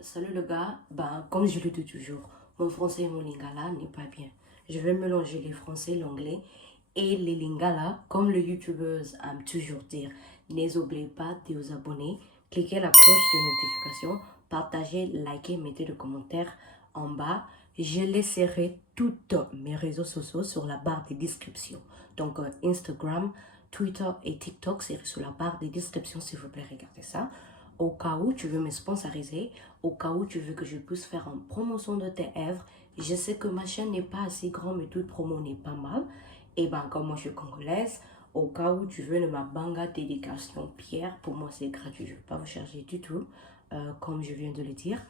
Salut le gars, ben, comme je le dis toujours, mon français et mon lingala n'est pas bien. Je vais mélanger les français, l'anglais et les lingala, comme les youtubeurs aiment toujours dire. N'oubliez pas de vous abonner, cliquez la cloche de notification, partagez, likez, mettez des commentaires en bas. Je laisserai toutes mes réseaux sociaux sur la barre des descriptions. Donc Instagram, Twitter et TikTok, c'est sur la barre des descriptions s'il vous plaît, regardez ça. Au cas où tu veux me sponsoriser, au cas où tu veux que je puisse faire une promotion de tes œuvres, je sais que ma chaîne n'est pas assez grande, mais toute promo n'est pas mal. Et ben, comme moi je suis congolaise, au cas où tu veux de ma banga dédication Pierre, pour moi c'est gratuit, je ne vais pas vous charger du tout, comme je viens de le dire.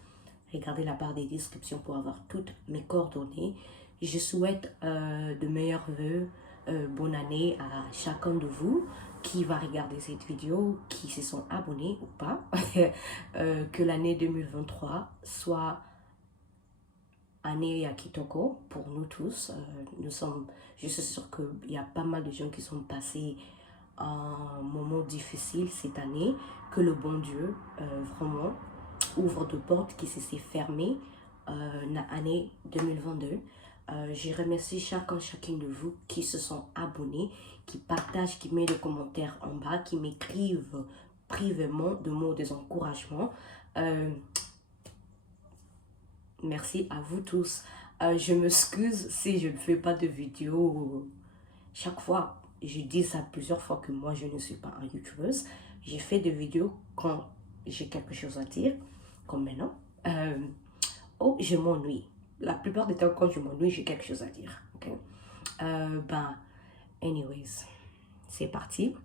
Regardez la barre des descriptions pour avoir toutes mes coordonnées. Je souhaite de meilleurs vœux, bonne année à chacun de vous qui va regarder cette vidéo, qui se sont abonnés ou pas. Que l'année 2023 soit année à Kitoko pour nous tous. Je suis sûre qu'il y a pas mal de gens qui sont passés un moment difficile cette année, que le bon Dieu vraiment ouvre de portes qui s'est fermées l'année 2022. Je remercie chacune de vous qui se sont abonnés, qui partagent, qui mettent des commentaires en bas, qui m'écrivent privément de mots des encouragements. Merci à vous tous. Je m'excuse si je ne fais pas de vidéo chaque fois. Je dis ça plusieurs fois que moi je ne suis pas une youtubeuse. J'ai fait des vidéos quand j'ai quelque chose à dire, comme maintenant. Oh, je m'ennuie. La plupart du temps, quand je m'ennuie, j'ai quelque chose à dire. Ok? Ben, anyways, c'est parti.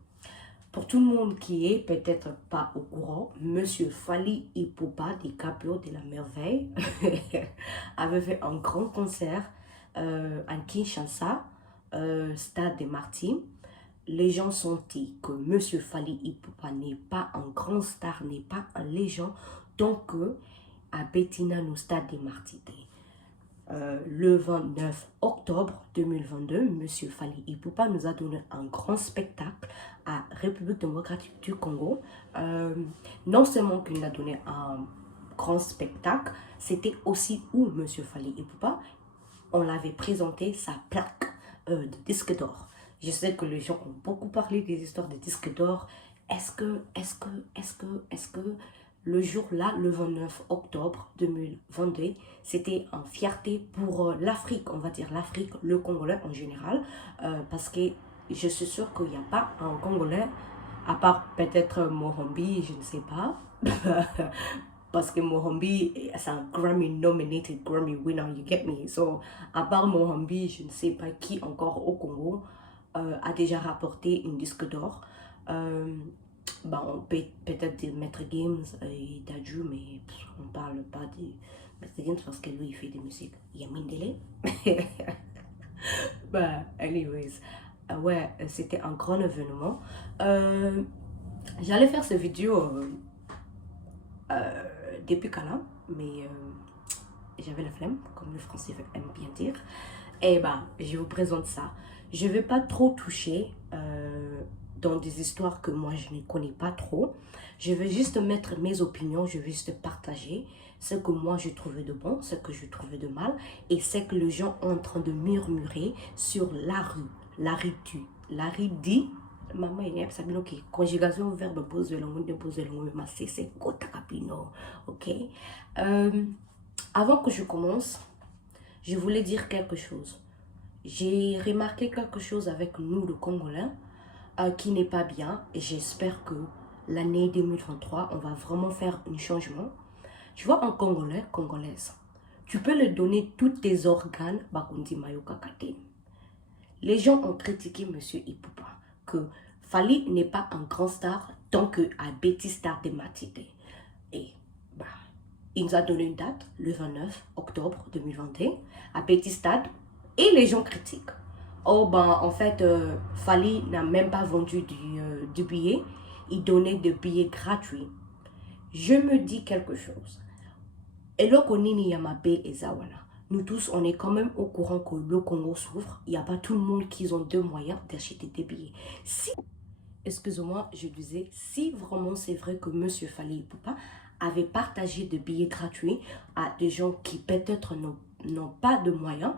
Pour tout le monde qui est peut-être pas au courant, Monsieur Fally Ipupa DiCaprio de la merveille avait fait un grand concert à Kinshasa, stade des Martyrs. Les gens sont dit que Monsieur Fally Ipupa n'est pas un grand star, n'est pas un légende, donc à Bettina, au stade des Martyrs. Le 29 octobre 2022, M. Fally Ipupa nous a donné un grand spectacle à République démocratique du Congo. Non seulement qu'il nous a donné un grand spectacle, c'était aussi où M. Fally Ipupa, on l'avait présenté sa plaque de disque d'or. Je sais que les gens ont beaucoup parlé des histoires de disques d'or. Est-ce que le jour-là, le 29 octobre 2022, c'était une fierté pour l'Afrique, on va dire l'Afrique, le Congolais en général, parce que je suis sûre qu'il n'y a pas un Congolais, à part peut-être Mohambi, je ne sais pas, parce que Mohambi, c'est un Grammy-nominated Grammy winner, you get me? So, à part Mohambi, je ne sais pas qui encore au Congo a déjà rapporté une disque d'or. Ben, on peut peut-être de Maître Games et Dadju, mais on parle pas de Maître Games parce que lui, il fait de musique. Yamindele. Ben, anyways, ouais, c'était un grand événement. J'allais faire cette vidéo depuis Cala, mais j'avais la flemme, comme le français aime bien dire. Et ben, je vous présente ça. Je ne vais pas trop toucher dans des histoires que moi je ne connais pas trop. Je vais juste mettre mes opinions, je vais juste partager ce que moi je trouvais de bon, ce que je trouvais de mal et ce que les gens sont en train de murmurer sur la rue. La rue tue. La rue dit. Maman il y a sabino qui conjugation verbe pose le monde pose le monde ma c'est kota capino. OK. Avant que je commence, je voulais dire quelque chose. J'ai remarqué quelque chose avec nous, le Congolais, qui n'est pas bien. Et j'espère que l'année 2023, on va vraiment faire un changement. Tu vois, un Congolais, Congolaise, tu peux lui donner tous tes organes, Bakundi Mayoka Katen. Les gens ont critiqué M. Ipupa, que Fally n'est pas un grand star tant que à Betty Star de Matite. Et bah, il nous a donné une date, le 29 octobre 2021, à Petit Stade, et les gens critiquent. Oh ben, en fait, Fally n'a même pas vendu du billet, il donnait des billets gratuits. Je me dis quelque chose. Et là, Yamabe et Zawana, nous tous, on est quand même au courant que le Congo souffre. Il n'y a pas tout le monde qui ont deux moyens d'acheter des billets. Si excusez-moi, je disais, si vraiment c'est vrai que M. Fally Ipupa avait partagé des billets gratuits à des gens qui peut-être n'ont pas de moyens.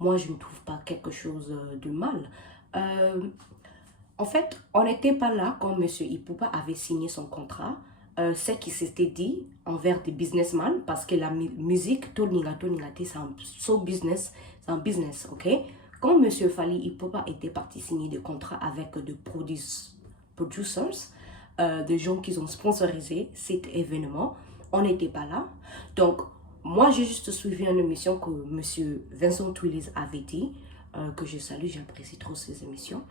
Moi, je ne trouve pas quelque chose de mal. Euh, En fait, on n'était pas là quand Monsieur Ipupa avait signé son contrat. Ce qui s'était dit envers des businessmen, parce que la musique, c'est un so business, c'est un business, ok? Quand Monsieur Fally Ipupa était parti signer des contrats avec des producers, des gens qui ont sponsorisé cet événement, on n'était pas là. Donc, moi, j'ai juste suivi une émission que Monsieur Vincent Toulis avait dit, que je salue, j'apprécie trop ces émissions.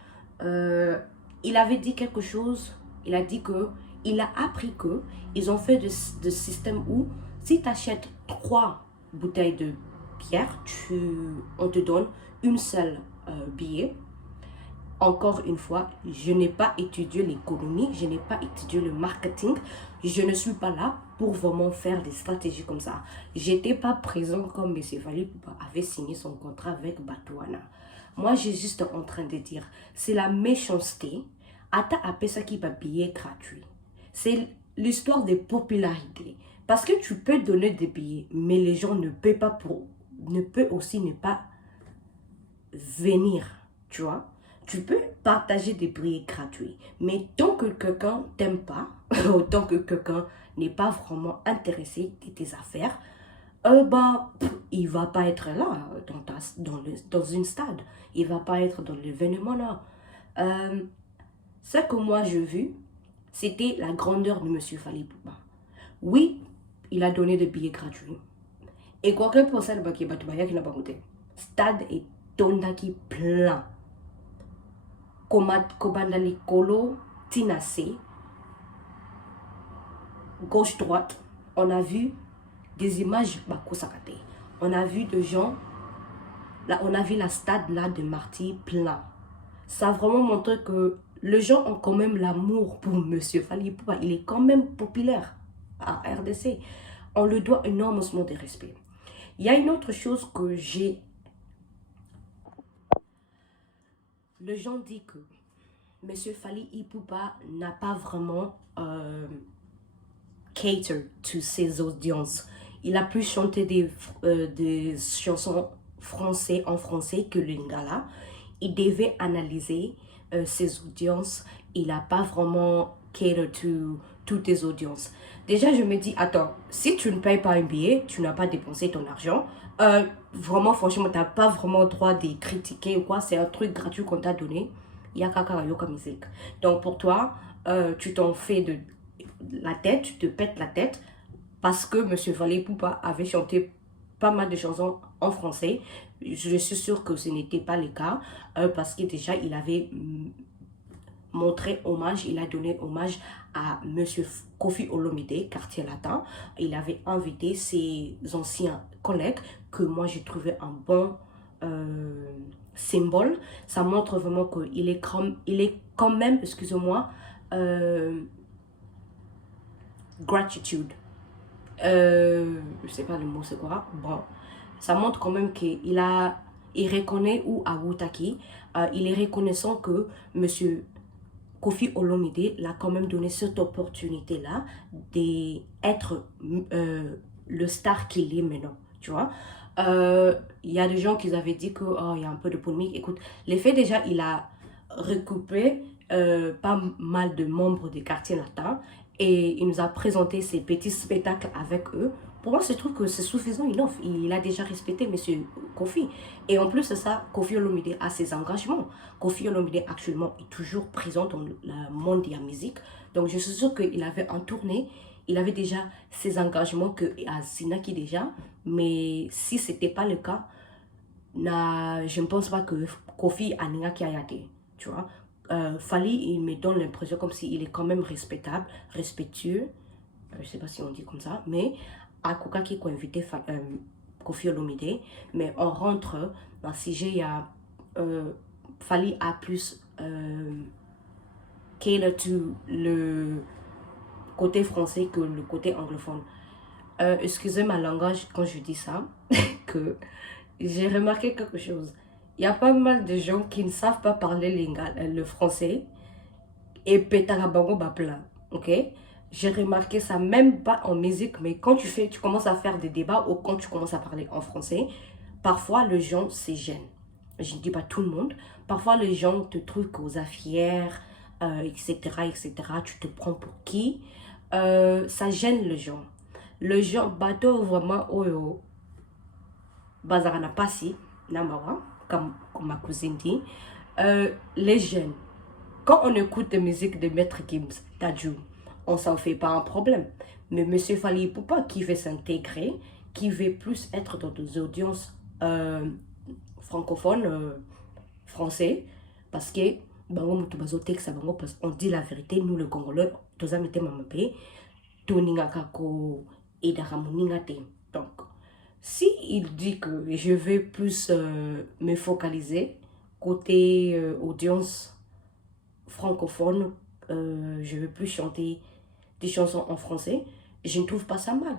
Euh, il avait dit quelque chose, il a dit que, il a appris que, ils ont fait de système où, si tu achètes 3 bouteilles de bière, on te donne une seule billet. Encore une fois, je n'ai pas étudié l'économie, je n'ai pas étudié le marketing, je ne suis pas là pour vraiment faire des stratégies comme ça. J'étais pas présent comme M. Fally Ipupa avait signé son contrat avec Batouana. Moi, j'ai juste en train de dire, c'est la méchanceté. Ata appelle ça qui va billet gratuit. C'est l'histoire de popularité. Parce que tu peux donner des billets, mais les gens ne peuvent aussi ne pas venir, tu vois. Tu peux partager des billets gratuits, mais tant que quelqu'un t'aime pas, ou tant que quelqu'un n'est pas vraiment intéressé de tes affaires, il va pas être là dans une stade. Il va pas être dans l'événement là. Euh, Ce que moi j'ai vu, c'était la grandeur de Monsieur Fally Ipupa. Oui, il a donné des billets gratuits. Et quoi que pour ça, le baquet Batubaya qui n'a pas goûté. Stade est tondaki plein. Kobandali Kolo, Tinasé, gauche-droite, on a vu des images Bakosakate. On a vu des gens, là, on a vu la stade là de Marty plein. Ça a vraiment montré que les gens ont quand même l'amour pour Monsieur Fally Ipupa. Il est quand même populaire à RDC. On lui doit énormément de respect. Il y a une autre chose que j'ai. Les gens disent que Monsieur Fally Ipupa n'a pas vraiment cater to ses audiences. Il a plus chanté des chansons français en français que lingala. Il devait analyser ses audiences. Il n'a pas vraiment cater to toutes tes audiences. Déjà, je me dis, attends, si tu ne payes pas un billet, tu n'as pas dépensé ton argent. Vraiment, franchement, tu n'as pas vraiment droit de critiquer ou quoi. C'est un truc gratuit qu'on t'a donné. Il y a kaka yoka musique. Donc, pour toi, tu t'en fais de la tête, tu te pètes la tête parce que Monsieur Fally Ipupa avait chanté pas mal de chansons en français. Je suis sûre que ce n'était pas le cas parce que déjà il avait montré hommage, il a donné hommage à Monsieur Koffi Olomide, quartier latin. Il avait invité ses anciens collègues que moi j'ai trouvé un bon symbole. Ça montre vraiment qu'il est quand même, excusez-moi, gratitude. Je sais pas le mot c'est quoi. Bon, ça montre quand même il reconnaît ou à Wutaki, il est reconnaissant que Monsieur Koffi Olomide l'a quand même donné cette opportunité-là d'être le star qu'il est maintenant, tu vois. Il y a des gens qui avaient dit que il y a un peu de polémique. Écoute, l'effet déjà, il a recoupé pas mal de membres des quartiers latins et il nous a présenté ses petits spectacles avec eux. Pour moi, je trouve que c'est suffisant, il a déjà respecté Monsieur Koffi. Et en plus de ça, Koffi Olomide a ses engagements. Koffi Olomide actuellement est toujours présent dans le monde de la musique. Donc je suis sûre qu'il avait en tournée, il avait déjà ses engagements que à Sinaki déjà. Mais si ce n'était pas le cas, je ne pense pas que Koffi a Ningaki Ayate, tu vois. Fally, il me donne l'impression comme s'il est quand même respectable, respectueux. Je ne sais pas si on dit comme ça, mais à Kuka qui a invité Koffi Olomide, mais on rentre dans le sujet, il y a Fally a plus cater to le côté français que le côté anglophone. Excusez ma langage quand je dis ça, que j'ai remarqué quelque chose. Il y a pas mal de gens qui ne savent pas parler le français et pétarabango bapla, ok? J'ai remarqué ça même pas en musique, mais quand tu commences à faire des débats ou quand tu commences à parler en français, parfois les gens se gênent. Je ne dis pas tout le monde. Parfois les gens te trouvent aux affaires, etc., etc. Tu te prends pour qui? Ça gêne les gens. Les gens, bateau vraiment, oh, oh, bazarana passi, namawa, comme ma cousine dit. Les jeunes, quand on écoute des musiques de Maître Gims, Tadjou, on s'en fait pas un problème. Mais Monsieur Fally Ipupa qui veut s'intégrer, qui veut plus être dans des audiences francophones, français, parce que on dit la vérité, nous le Congolais, tous amis mamapé, toningakako et daramuningate. Donc, si il dit que je vais plus me focaliser côté audience francophone, je veux plus chanter des chansons en français, je ne trouve pas ça mal.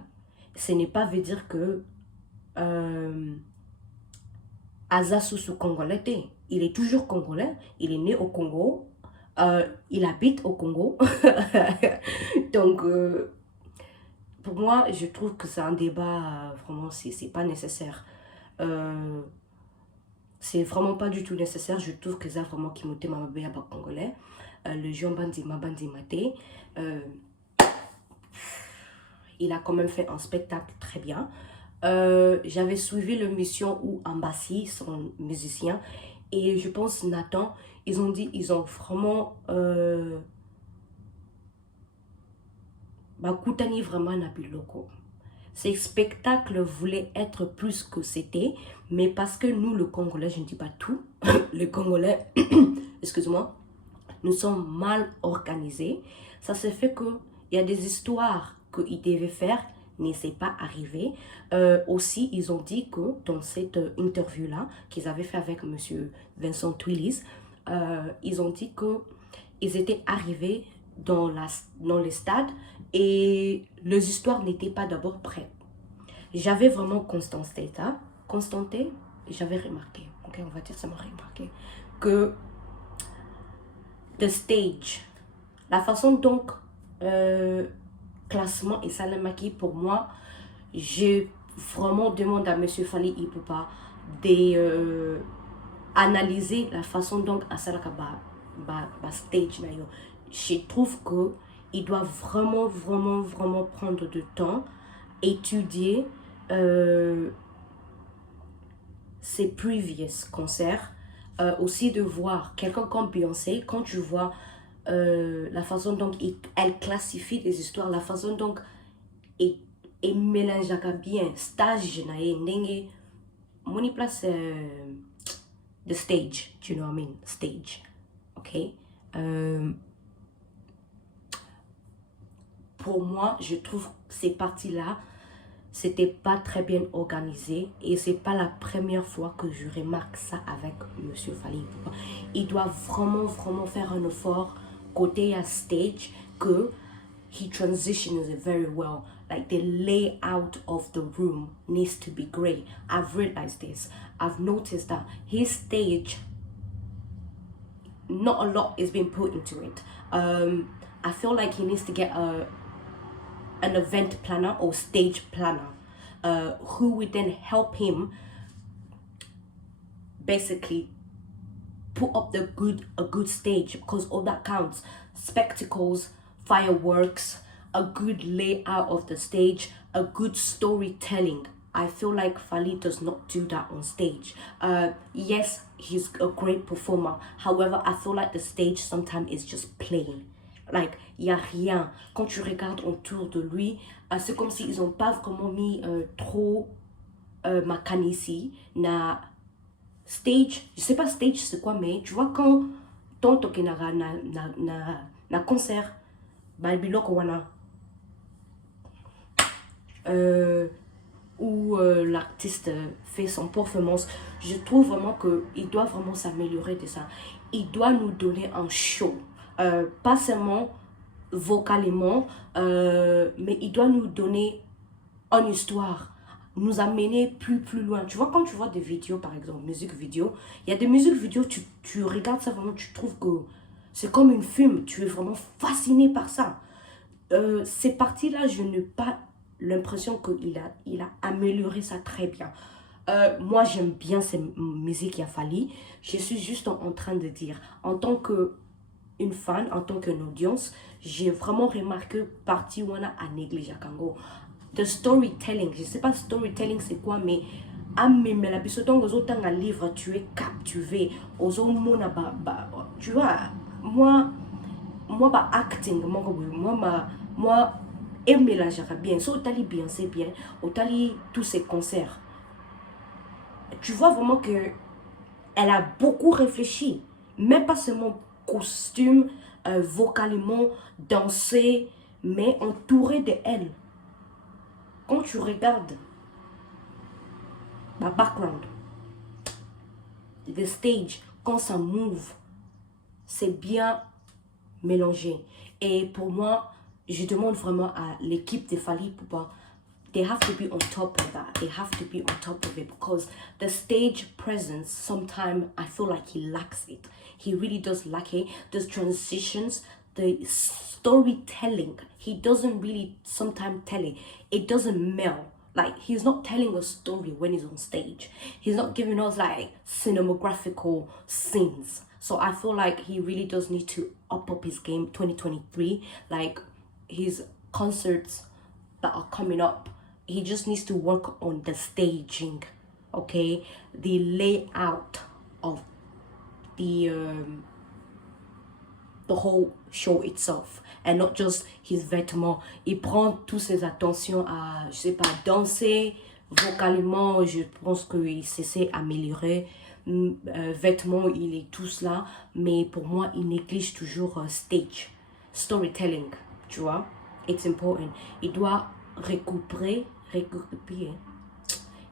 Ce n'est pas veut dire que Azasusu congolais, il est toujours congolais, il est né au Congo, il habite au Congo. Donc, pour moi, je trouve que c'est un débat, vraiment, c'est pas nécessaire. C'est vraiment pas du tout nécessaire. Je trouve que ça vraiment qui monte ma bébé à congolais. Le Jean Bandi Mate, il a quand même fait un spectacle très bien. J'avais suivi l'émission où Ambassi, son musicien, et je pense Nathan, ils ont vraiment Koutani vraiment Nabiloko. Ces spectacles voulaient être plus que c'était, mais parce que nous, le Congolais, je ne dis pas tout, les Congolais, excuse-moi, nous sommes mal organisés. Ça se fait qu'il y a des histoires qu'ils devaient faire, ne s'est pas arrivé. Aussi, ils ont dit que dans cette interview-là, qu'ils avaient fait avec M. Vincent Twillis, ils ont dit qu'ils étaient arrivés dans les stades et les histoires n'étaient pas d'abord prêtes. J'avais vraiment constaté, j'avais remarqué, ok, on va dire ça m'a remarqué, que the stage, la façon donc classement et Salamaki, pour moi, je vraiment demande à Monsieur Fally Ipupa d'analyser la façon donc à Salakaba stage nayo. Je trouve que il doit vraiment prendre du temps, étudier ses previous concerts, aussi de voir quelqu'un comme Beyoncé, quand tu vois la façon dont elle classifie des histoires, la façon dont elle mélange bien stage nae ndenge moni place the stage, you know what I mean, stage, ok. Pour moi, je trouve ces parties-là, c'était pas très bien organisé et c'est pas la première fois que je remarque ça avec Monsieur Fally Ipupa. Il doit vraiment faire un effort côté à stage que he transitions it very well. Like the layout of the room needs to be great. I've realized this. I've noticed that his stage, not a lot is being put into it. I feel like he needs to get an event planner or stage planner who would then help him basically put up a good stage, because all that counts: spectacles, fireworks, a good layout of the stage, a good storytelling. I feel like Fally does not do that on stage. Yes, he's a great performer. However, I feel like the stage sometimes is just plain. Like, il n'y a rien. Quand tu regardes autour de lui, c'est comme s'ils n'ont pas vraiment mis trop Makanisi na stage. Je sais pas stage c'est quoi, mais tu vois quand ton tokenara na concert, biloko wana, où l'artiste fait son performance, je trouve vraiment qu'il doit vraiment s'améliorer de ça. Il doit nous donner un show. Pas seulement vocalement, mais il doit nous donner une histoire, nous amener plus loin. Tu vois, quand tu vois des vidéos, par exemple, musique vidéo, il y a des musiques vidéo, tu regardes ça vraiment, tu trouves que c'est comme une film, tu es vraiment fasciné par ça. ces parties-là, je n'ai pas l'impression qu'il a amélioré ça très bien. Moi, j'aime bien ces musiques Yafali. Je suis juste en train de dire, en tant qu'une fan, en tant qu'une audience, j'ai vraiment remarqué partie où on a à négliger Kango. The storytelling, je sais pas storytelling c'est quoi, mais mais la bisoton aux autant un livre, tu es captivé, aux autres tu vois, moi acting, moi aimer la jara bien, so Otali bien, c'est bien, Otali tous ses concerts. Tu vois vraiment que elle a beaucoup réfléchi, même pas seulement costume, vocalement, danser, mais entouré de elle. Quand tu regardes ma background, the stage, quand ça move, c'est bien mélangé. Et pour moi, je demande vraiment à l'équipe de Fally Ipupa, they have to be on top of that. They have to be on top of it because the stage presence, sometimes I feel like he lacks it. He really does lack it. The transitions, the storytelling, he doesn't really sometimes tell it. It doesn't meld. Like, he's not telling a story when he's on stage. He's not giving us like cinematographical scenes. So I feel like he really does need to up his game 2023. Like, his concerts that are coming up, he just needs to work on the staging, okay, the layout of the whole show itself, and not just his vêtements. Il prend toutes ses attentions à, je sais pas, danser, vocalement, je pense qu'il s'essaie d'améliorer. Vêtements, il est tous là, mais pour moi, il néglige toujours stage, storytelling, tu vois. It's important. Il doit récupérer.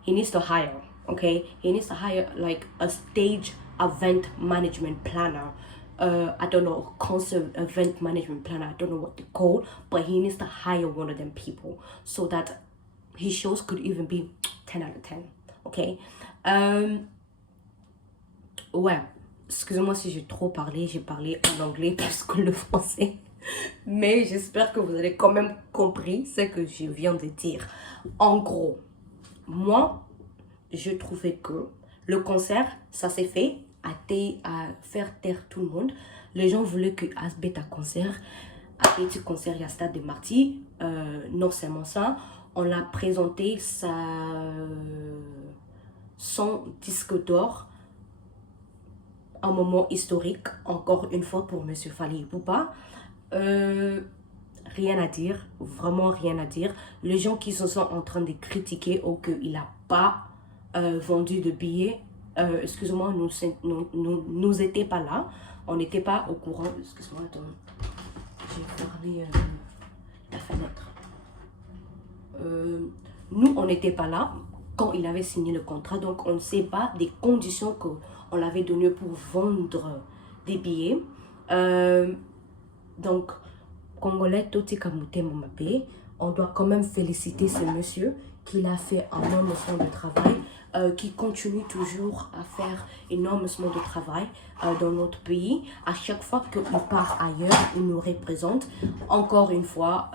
He needs to hire, okay? He needs to hire like a stage event management planner. I don't know, concert event management planner. I don't know what they call, but he needs to hire one of them people so that his shows could even be 10 out of 10, okay? Ouais, excusez-moi si j'ai trop parlé, j'ai parlé en anglais plus que le français. Mais j'espère que vous avez quand même compris ce que je viens de dire. En gros, moi, je trouvais que le concert, ça s'est fait à faire taire tout le monde. Les gens voulaient que Asbeth a concert. À petit concert, il y a Stade de Marty. Non seulement ça, on l'a présenté son disque d'or. Un moment historique, encore une fois, pour Monsieur Fally Ipupa. Rien à dire, vraiment rien à dire. Les gens qui se sont en train de critiquer ou qu'il n'a pas vendu de billets, excusez-moi, nous étions pas là, on n'était pas au courant. Excuse-moi, attends, j'ai fermé la fenêtre. Nous, on n'était pas là quand il avait signé le contrat, donc on ne sait pas des conditions qu'on l'avait données pour vendre des billets. Donc, Congolais, Toti Kamute Momapé, on doit quand même féliciter ce monsieur qui a fait un énormément de travail, qui continue toujours à faire énormément de travail dans notre pays. À chaque fois qu'il part ailleurs, il nous représente. Encore une fois,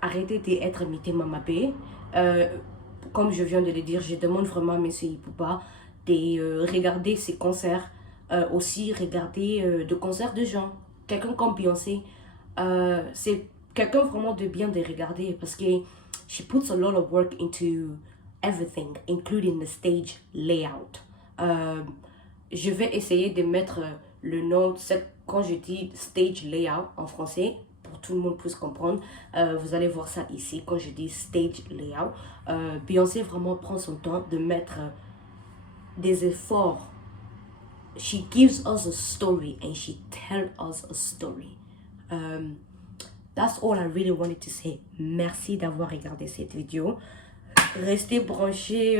arrêtez d'être imité Mamapé. Comme je viens de le dire, je demande vraiment à M. Ipupa de regarder ses concerts, aussi regarder de concerts de gens. Quelqu'un comme Beyoncé, c'est quelqu'un vraiment de bien de regarder parce que she puts a lot of work into everything, including the stage layout. Je vais essayer de mettre le nom, quand je dis stage layout en français, pour tout le monde puisse comprendre, vous allez voir ça ici quand je dis stage layout. Beyoncé vraiment prend son temps de mettre des efforts. She gives us a story and she tells us a story. That's all I really wanted to say. Merci d'avoir regardé cette vidéo. Restez branchés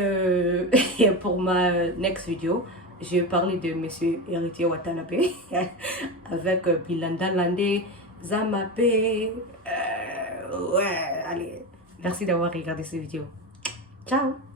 pour ma next vidéo. Je vais parler de Monsieur Héritier Watanabe avec Bilanda Landé, Zamapé. Ouais, allez. Merci d'avoir regardé cette vidéo. Ciao.